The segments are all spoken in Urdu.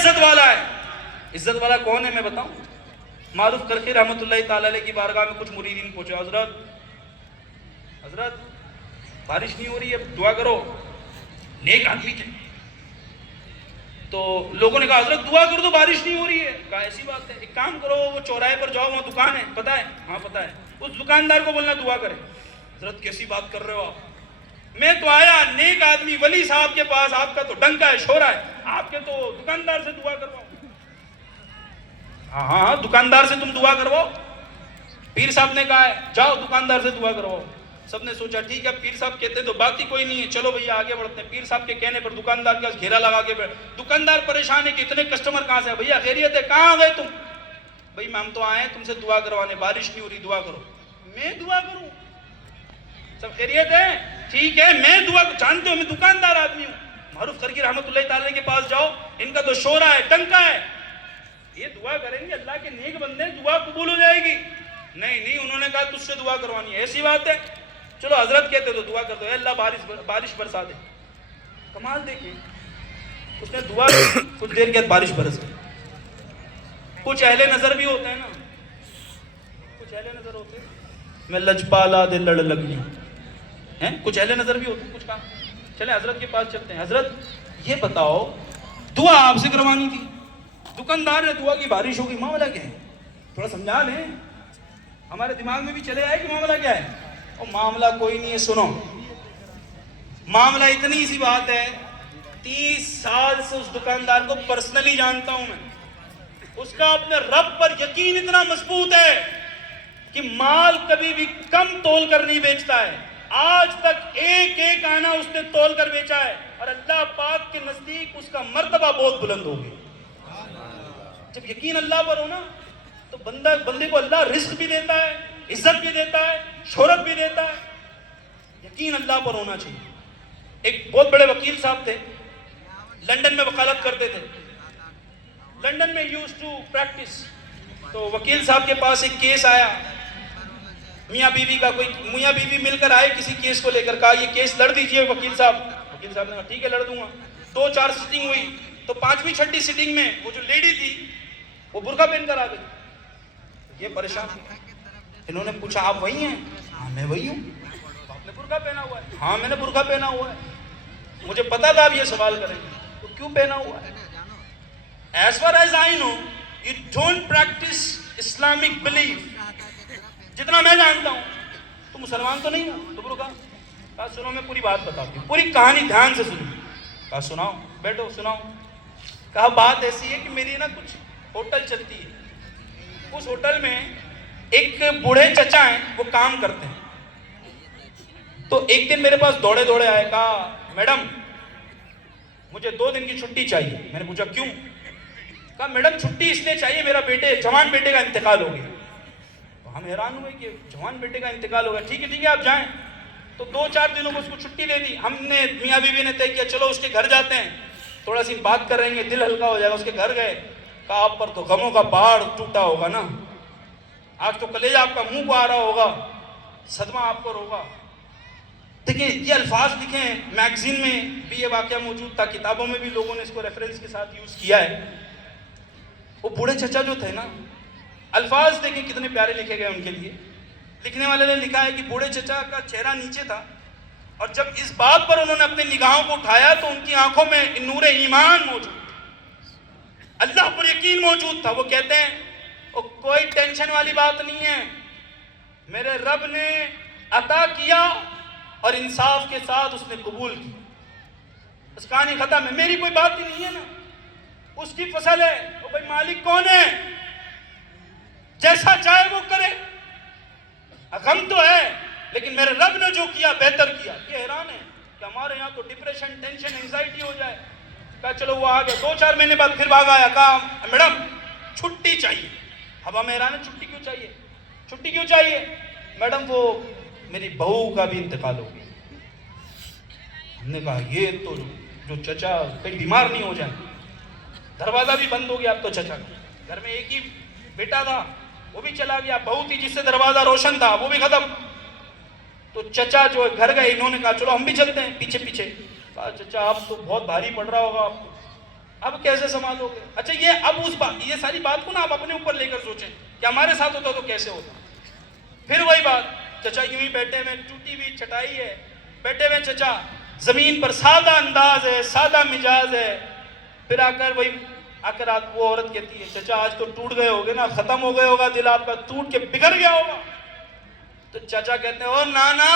عزت والا ہے. عزت والا کون ہے میں بتاؤں؟ معروف کرخی رحمۃ اللہ تعالی علیہ کی بارگاہ میں کچھ مریدین پہنچے. حضرت بارش نہیں ہو رہی ہے, دعا کرو. نیک آدمی تھے. تو لوگوں نے کہا حضرت دعا کر دو, بارش نہیں ہو رہی ہے. کہا ایسی بات ہے, ایک کام کرو, وہ چوراہے پر جاؤ, وہاں دکان ہے, پتہ ہے؟ ہاں پتہ ہے. اس دکاندار کو بولنا دعا کرے. حضرت کیسی بات کر رہے ہو آپ؟ میں تو آیا نیک آدمی ولی صاحب کے پاس, آپ کا تو ڈنکا ہے, شورا ہے, آپ کے تو دکاندار سے دعا کرواؤ. ہاں دکاندار سے تم دعا کرواؤ. پیر صاحب نے کہا ہے جاؤ دکاندار سے دعا کرواؤ. سب نے سوچا ٹھیک ہے, پیر صاحب کہتے تو بات ہی کوئی نہیں ہے, چلو بھیا آگے بڑھتے ہیں. پیر صاحب کے کہنے پر دکاندار کا گھیرا لگا کے بیٹھ. دکاندار پریشان ہے کہ اتنے کسٹمر کہاں سے؟ بھیا خیریت ہے, کہاں گئے تم؟ بھائی ہم تو آئے ہیں تم سے دعا کروانے, بارش نہیں ہو رہی, دعا کرو. میں دعا کروں؟ سب خیریت ہے؟ ٹھیک ہے میں دعا, جانتے ہو میں دکاندار آدمی ہوں. معروف کرخی رحمۃ اللہ تعالی کے پاس جاؤ, ان کا تو شورا ہے, ٹنکا ہے, یہ دعا کریں گے, اللہ کے نیک بندے, دعا قبول ہو جائے گی. نہیں انہوں نے کہا تجھ سے دعا کروانی ہے. ایسی بات ہے, چلو حضرت کہتے تو دعا کر دو, اے اللہ بارش برسا دے. کمال دیکھیں, اس نے دعا کی, کچھ دیر کے بعد بارش برس گئی. کچھ اہل نظر بھی ہوتے ہیں نا, کچھ اہل نظر ہوتے ہیں, میں لجپالا دے لڑ لگی ہیں, کچھ اہل نظر بھی ہوتے ہیں. کچھ کام, چلے حضرت کے پاس چلتے ہیں. حضرت یہ بتاؤ دعا آپ سے کروانی تھی, دکاندار نے دعا کی, بارش ہوگی, معاملہ کیا ہے؟ تھوڑا سمجھا لیں, ہمارے دماغ میں بھی چلے آئے کہ معاملہ کیا ہے. اور معاملہ کوئی نہیں ہے, سنو معاملہ اتنی سی بات ہے, 30 سال سے اس دکاندار کو پرسنلی جانتا ہوں میں. اس کا اپنے رب پر یقین اتنا مضبوط ہے کہ مال کبھی بھی کم تول کر نہیں بیچتا ہے. آج تک ایک آنا اس نے تول کر بیچا ہے, اور اللہ پاک کے نزدیک اس کا مرتبہ بہت بلند ہو گیا. جب یقین اللہ پر ہو نا تو بندے کو اللہ رزق بھی دیتا ہے, عزت بھی دیتا ہے, شہرت بھی دیتا ہے. یقین اللہ پر ہونا چاہیے. ایک بہت بڑے وکیل صاحب تھے, لندن میں وکالت کرتے تھے. لندن میں یوز ٹو پریکٹس. تو وکیل صاحب کے پاس ایک کیس آیا, میاں بیوی کا, کوئی میاں بیوی مل کر آئے کسی کیس کو لے کر. کہا یہ کیس لڑ دیجئے وکیل صاحب. وکیل صاحب نے کہا ٹھیک ہے لڑ دوں گا. 2-4 سیٹنگ ہوئی, تو 5ویں-6ٹی سیٹنگ میں وہ جو لیڈی تھی وہ برقع پہن کر آ گئی. یہ پریشان, انہوں نے پوچھا آپ وہی ہیں؟ ہاں میں وہی ہوں. آپ نے برقع پہنا ہوا ہے؟ ہاں میں نے برقع پہنا ہوا ہے. مجھے پتا تھا آپ یہ سوال کریں گے, تو کیوں پہنا ہوا ہے؟ As far as I know, you don't practice Islamic belief. جتنا میں جانتا ہوں, تو مسلمان تو نہیں ہو, تو برقع. کہا سنو میں پوری بات بتاتی ہوں, پوری کہانی دھیان سے سنو. کہا سناؤ, بیٹھو سناؤ. کہا بات ایسی ہے کہ میری نا کچھ ہوٹل چلتی ہے. اس ہوٹل میں ایک بوڑھے چچا ہیں, وہ کام کرتے ہیں. تو ایک دن میرے پاس دوڑے دوڑے آئے. کہا میڈم مجھے 2 دن کی چھٹی چاہیے. میں نے پوچھا کیوں؟ کہا میڈم چھٹی اس لیے چاہیے, میرا جوان بیٹے کا انتقال ہو گیا. تو ہم حیران ہوئے کہ جوان بیٹے کا انتقال ہو گیا. ٹھیک ہے آپ جائیں. تو 2-4 دنوں میں اس کو چھٹی دے دی. ہم نے میاں بیوی نے طے کیا چلو اس کے گھر جاتے ہیں, تھوڑا سی بات کریں گے, دل ہلکا ہو جائے گا. اس کے گھر گئے. کہا آپ پر تو غموں کا پہاڑ ٹوٹا ہوگا نا, آج تو کلیجہ آپ کا منہ کو آ رہا ہوگا, صدمہ آپ کو ہوگا. دیکھیں یہ الفاظ لکھیں, میگزین میں بھی یہ واقعہ موجود تھا, کتابوں میں بھی لوگوں نے اس کو ریفرنس کے ساتھ یوز کیا ہے. وہ بوڑھے چچا جو تھے نا, الفاظ دیکھیں کتنے پیارے لکھے گئے ان کے لیے. لکھنے والے نے لکھا ہے کہ بوڑھے چچا کا چہرہ نیچے تھا, اور جب اس بات پر انہوں نے اپنی نگاہوں کو اٹھایا تو ان کی آنکھوں میں نور ایمان موجود تھا, اللہ پر یقین موجود تھا. وہ کہتے ہیں کوئی ٹینشن والی بات نہیں ہے, میرے رب نے عطا کیا اور انصاف کے ساتھ اس نے قبول کی. اس کہانی ختم ہے, میری کوئی بات ہی نہیں ہے نا, اس کی فصل ہے. وہ بھائی مالک کون ہے؟ جیسا چاہے وہ کرے. غم تو ہے لیکن میرے رب نے جو کیا بہتر کیا. یہ حیران ہے کہ ہمارے یہاں تو ڈپریشن, ٹینشن, انزائٹی ہو جائے. کہا چلو وہ آ گیا. 2-4 مہینے بعد پھر بھاگ آیا. کہا میڈم چھٹی چاہیے. اب ہم حیران ہیں چھٹی کیوں چاہیے, چھٹی کیوں چاہیے؟ میڈم وہ میری بہو کا بھی انتقال ہو گیا. ہم نے کہا یہ تو جو چچا کہیں بیمار نہیں ہو جائے. دروازہ بھی بند ہو گیا اب تو چچا کا. گھر میں ایک ہی بیٹا تھا, وہ بھی چلا گیا. بہو تھی جس سے دروازہ روشن تھا, وہ بھی ختم. تو چچا جو گھر گئے, انہوں نے کہا چلو ہم بھی چلتے ہیں پیچھے پیچھے. کہا چچا آپ تو بہت بھاری پڑ رہا ہوگا آپ کو. اب کیسے سنبھالو گے؟ اچھا یہ اب اس بات، یہ ساری بات کو نا آپ اپنے اوپر لے کر سوچیں کہ ہمارے ساتھ ہوتا تو کیسے ہوتا. پھر وہی بات، چچا یوں ہی بیٹھے ہوئے، ٹوٹی ہوئی چٹائی ہے، بیٹھے ہوئے چچا زمین پر، سادہ انداز ہے، سادہ مزاج ہے. پھر آ کر وہ عورت کہتی ہے چچا آج تو ٹوٹ گئے ہوگے نا، ختم ہو گئے ہوگا دل آپ کا، ٹوٹ کے بگڑ گیا ہوگا. تو چچا کہتے ہیں او نانا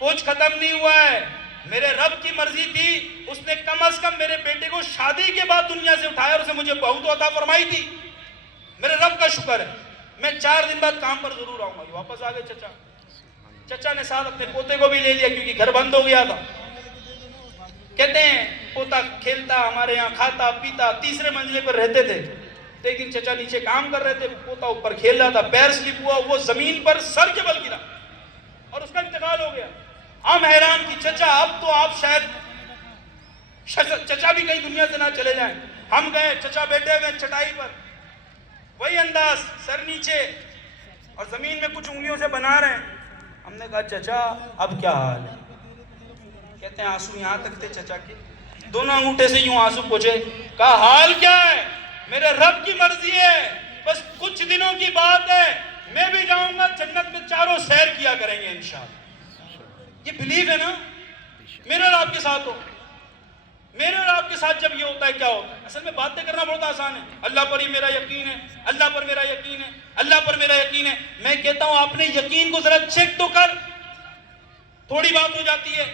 کچھ ختم نہیں ہوا ہے، میرے رب کی مرضی تھی، اس نے کم از کم میرے بیٹے کو شادی کے بعد دنیا سے اٹھایا اور اسے مجھے بہو تو عطا فرمائی تھی، میرے رب کا شکر ہے، میں 4 دن بعد کام پر ضرور آؤں گا. واپس آ گئے چچا. چچا نے ساتھ اپنے پوتے کو بھی لے لیا کیونکہ گھر بند ہو گیا تھا. کہتے ہیں پوتا کھیلتا ہمارے یہاں، کھاتا پیتا، تیسرے منزلے پر رہتے تھے. ایک دن چچا نیچے کام کر رہے تھے، پوتا اوپر کھیل رہا تھا، پیر سلپ ہوا، وہ زمین پر سر کے بل گرا اور اس کا انتقال ہو گیا. ہم حیران کی چچا اب تو آپ شاید چچا بھی کہیں دنیا سے نہ چلے جائیں. ہم گئے، چچا بیٹھے ہوئے چٹائی پر، وہی انداز، سر نیچے اور زمین میں کچھ انگلیوں سے بنا رہے ہیں. ہم نے کہا چچا اب کیا حال ہے؟ کہتے ہیں آنسو یہاں تک تھے چچا کے، دونوں انگوٹھے سے یوں آنسو پوچھے. کہا حال کیا ہے؟ میرے رب کی مرضی ہے، بس کچھ دنوں کی بات ہے، میں بھی جاؤں گا جنت میں، چاروں سیر کیا کریں گے انشاءاللہ. یہ بلیف ہے نا، میرے اور آپ کے ساتھ ہو. میرے اور آپ کے ساتھ جب یہ ہوتا ہے کیا ہوتا ہے؟ اصل میں باتیں کرنا بہت آسان ہے، اللہ پر ہی میرا یقین ہے، اللہ پر میرا یقین ہے، اللہ پر میرا یقین ہے. میں کہتا ہوں اپنے یقین کو ذرا چیک تو کر. تھوڑی بات ہو جاتی ہے،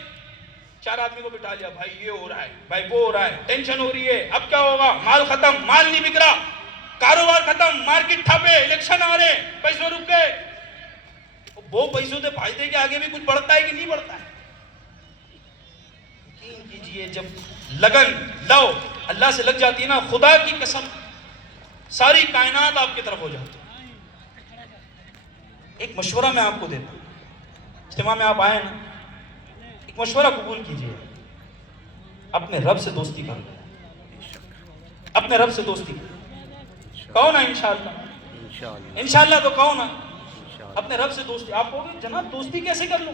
4 آدمی کو بٹھا لیا، بھائی یہ ہو رہا ہے، بھائی وہ ہو رہا ہے، ٹینشن ہو رہی ہے، اب کیا ہوگا، مال ختم، مال نہیں بک رہا، کاروبار ختم، مارکیٹ ٹھپے، الیکشن آ رہے، پیسے رک گئے. وہ پیسوں سے فائدے کے آگے بھی کچھ بڑھتا ہے کہ نہیں بڑھتا ہے؟ یقین کیجئے جب لگن لو اللہ سے لگ جاتی ہے نا، خدا کی قسم ساری کائنات آپ کی طرف ہو جاتی ہے. ایک مشورہ میں آپ کو دیتا ہوں، اجتماع میں آپ آئے نا، ایک مشورہ قبول کیجئے، اپنے رب سے دوستی کر لیں، اپنے رب سے دوستی کر. کہو نا انشاءاللہ، انشاءاللہ تو کہو نا. اپنے رب سے دوستی. آپ کہو جناب دوستی کیسے کر لوں؟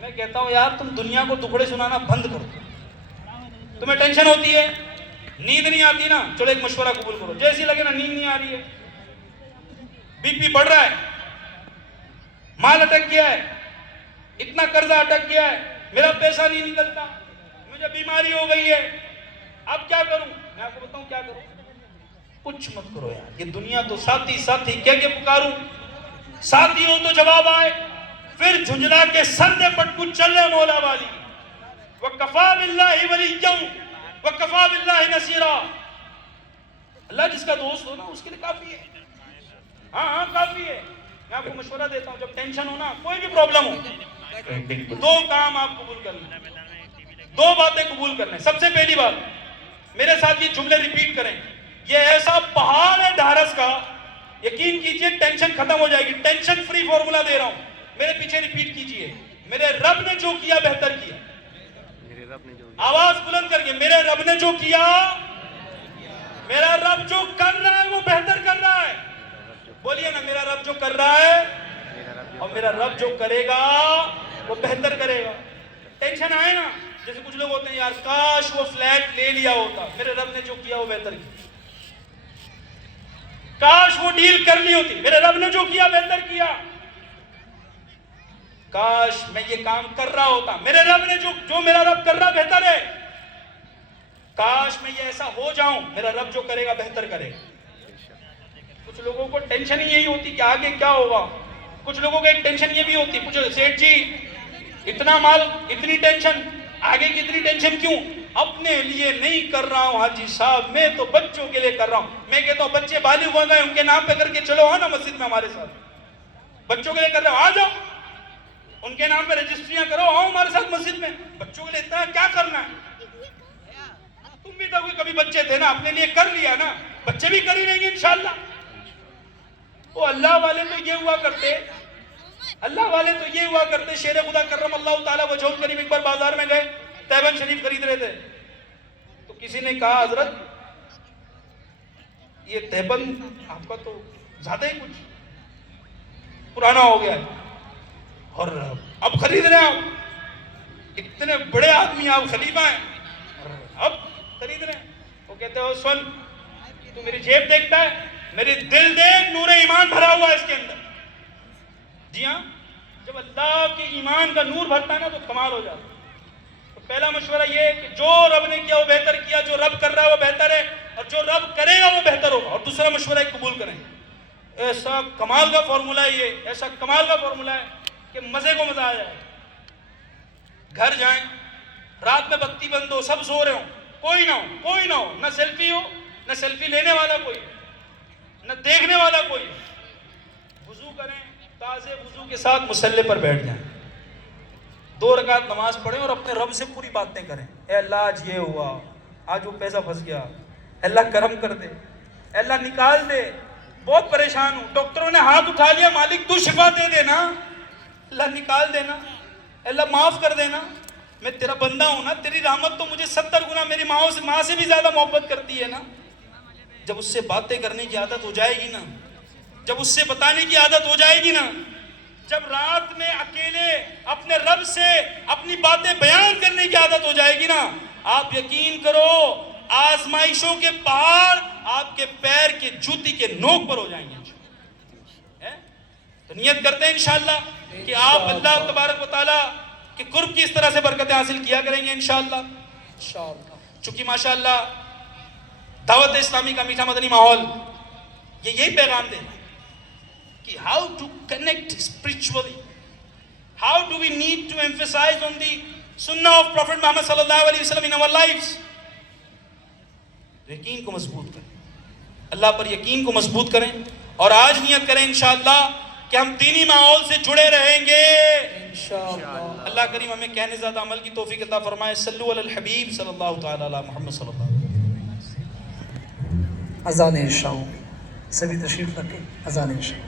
میں کہتا ہوں یار تم دنیا کو ٹکڑے سنانا بند کرو. تمہیں ٹینشن ہوتی ہے، نیند نہیں آتی نا، چلو ایک مشورہ قبول کرو. جیسی لگے نا نیند نہیں آ رہی ہے، بی پی بڑھ رہا ہے، مال اٹک گیا ہے، اتنا قرضہ اٹک گیا ہے، میرا پیسہ نہیں نکلتا، مجھے بیماری ہو گئی ہے، اب کیا کروں؟ میں آپ کو بتاؤں کیا کروں. کچھ مت کرو یار، یہ دنیا تو ساتھی ساتھی کیا پکاروں، ساتھی ہو تو جواب آئے، پھر جھنجلا کے سر دے پٹکو چل رہے مولا والی. وَكَفَى بِاللَّهِ وَلِيًّا وَكَفَى بِاللَّهِ نَصِيرًا. اللہ جس کا دوست ہو نا اس کے لیے کافی ہے. ہاں کافی ہے. میں آپ کو مشورہ دیتا ہوں، جب ٹینشن ہو نا، کوئی بھی پرابلم ہو، 2 کام آپ قبول کر لیں، 2 باتیں قبول کر لیں. سب سے پہلی بات، میرے ساتھ یہ جملے ریپیٹ کریں. یہ ایسا پہاڑ ہے ڈھارس کا، یقین کیجئے ٹینشن ختم ہو جائے گی. ٹینشن فری فارمولا دے رہا ہوں، میرے پیچھے ریپیٹ کیجئے. میرے رب نے جو کیا بہتر کیا. آواز بلند کر کے، میرے رب نے جو کیا، میرا رب جو کر رہا ہے وہ بہتر کر رہا ہے. بولیے نا، میرا رب جو کر رہا ہے اور میرا رب جو کرے گا وہ بہتر کرے گا. ٹینشن آئے نا، جیسے کچھ لوگ ہوتے ہیں یار کاش وہ فلیٹ لے لیا ہوتا، میرے رب نے جو کیا وہ بہتر کیا. کاش وہ ڈیل کر لی ہوتی، میرے رب نے جو کیا بہتر کیا. کاش میں یہ کام کر رہا ہوتا، میرے رب نے جو میرا رب کر رہا بہتر ہے. کاش میں یہ ایسا ہو جاؤں، میرا رب جو کرے گا بہتر کرے گا. کچھ لوگوں کو ٹینشن ہی یہی ہوتی کہ آگے کیا ہوگا. کچھ لوگوں کو ایک ٹینشن یہ بھی ہوتی، پوچھو سیٹھ جی اتنا مال، اتنی ٹینشن، آگے کی اتنی ٹینشن کیوں؟ اپنے لیے نہیں کر رہا ہوں حاجی صاحب، میں تو بچوں کے لیے کر رہا ہوں. میں کہتا ہوں بچے بالغ ہو گئے، ان کے نام پہ کر کے چلو ہاں نا مسجد میں ہمارے ساتھ. بچوں کے لیے کر رہے ہو، آ جاؤ ان کے نام پہ رجسٹریاں کرو، آؤ ہمارے ساتھ مسجد میں. بچوں کے لیے اتنا کیا کرنا ہے؟ تم بھی تو کبھی بچے تھے نا، اپنے لیے کر لیا نا، بچے بھی کر ہی رہیں گے انشاءاللہ. وہ اللہ والے تو یہ ہوا کرتے، اللہ والے تو یہ ہوا کرتے. شیر خدا کرم اللہ تعالیٰ وجہہ الکریم ایک بار بازار میں گئے، تیبند شریف خرید رہے تھے. تو کسی نے کہا حضرت یہ تیبند آپ کا تو زیادہ ہی کچھ پرانا ہو گیا ہے، اور اب خرید رہے ہیں آپ، اتنے بڑے آدمی آپ خلیفہ ہیں، اب خرید رہے ہیں. وہ کہتے ہو سن تو میری جیب دیکھتا ہے, میری دل دیکھ, نور ایمان بھرا ہوا ہے اس کے اندر. جی ہاں, جب اللہ کے ایمان کا نور بھرتا ہے نا تو کمال ہو جاتا ہے. تو پہلا مشورہ یہ ہے کہ جو رب نے کیا وہ بہتر کیا, جو رب کر رہا ہے وہ بہتر ہے, اور جو رب کرے گا وہ بہتر ہوگا. اور دوسرا مشورہ ہے قبول کریں. ایسا کمال کا فارمولہ ہے یہ, ایسا کمال کا فارمولہ ہے کہ مزے کو مزہ آ جائے. گھر جائیں, رات میں بتی بند ہو, سب سو رہے ہوں, کوئی نہ ہو, نہ سیلفی ہو, نہ سیلفی لینے والا کوئی, نہ دیکھنے والا کوئی. وضو کریں, تازے وضو کے ساتھ مصلی پر بیٹھ جائیں, 2 رکعت نماز پڑھیں اور اپنے رب سے پوری باتیں کریں. اے اللہ آج یہ ہوا, آج وہ پیسہ پھنس گیا, اللہ کرم کر دے, اللہ نکال دے, بہت پریشان ہوں, ڈاکٹروں نے ہاتھ اٹھا لیا, مالک تو شفا دے دینا, اللہ نکال دینا, اللہ معاف کر دینا, میں تیرا بندہ ہوں نا, تیری رحمت تو مجھے 70 گنا میری ماں سے بھی زیادہ محبت کرتی ہے نا. جب اس سے باتیں کرنے کی عادت ہو جائے گی نا, جب اس سے بتانے کی عادت ہو جائے گی نا, جب رات میں اکیلے اپنے رب سے اپنی باتیں بیان کرنے کی عادت ہو جائے گی نا, آپ یقین کرو آزمائشوں کے پہاڑ آپ کے پیر کے جوتی کے نوک پر ہو جائیں گے. تو نیت کرتے ہیں انشاءاللہ کہ آپ اللہ تبارک و تعالیٰ کہ قرب کی اس طرح سے برکتیں حاصل کیا کریں گے انشاءاللہ. چونکہ ماشاءاللہ دعوت اسلامی کا میٹھا مدنی ماحول یہ یہی پیغام دے کہ how to connect spiritually, how do we need to emphasize on the sunnah of Prophet Muhammad sallallahu alaihi wasallam in our lives. یقین کو مضبوط کریں, اللہ پر یقین کو مضبوط کریں, اور آج نیت کریں انشاءاللہ کہ ہم دینی ماحول سے جڑے رہیں گے انشاءاللہ. اللہ کریم ہمیں کہنے زیادہ عمل کی توفیق عطا فرمائے. صلو علی الحبیب صلی اللہ تعالی علی محمد صلی اللہ علیہ وسلم. اذان عشاء سبھی تشریف رکھیں. اذان عشاء.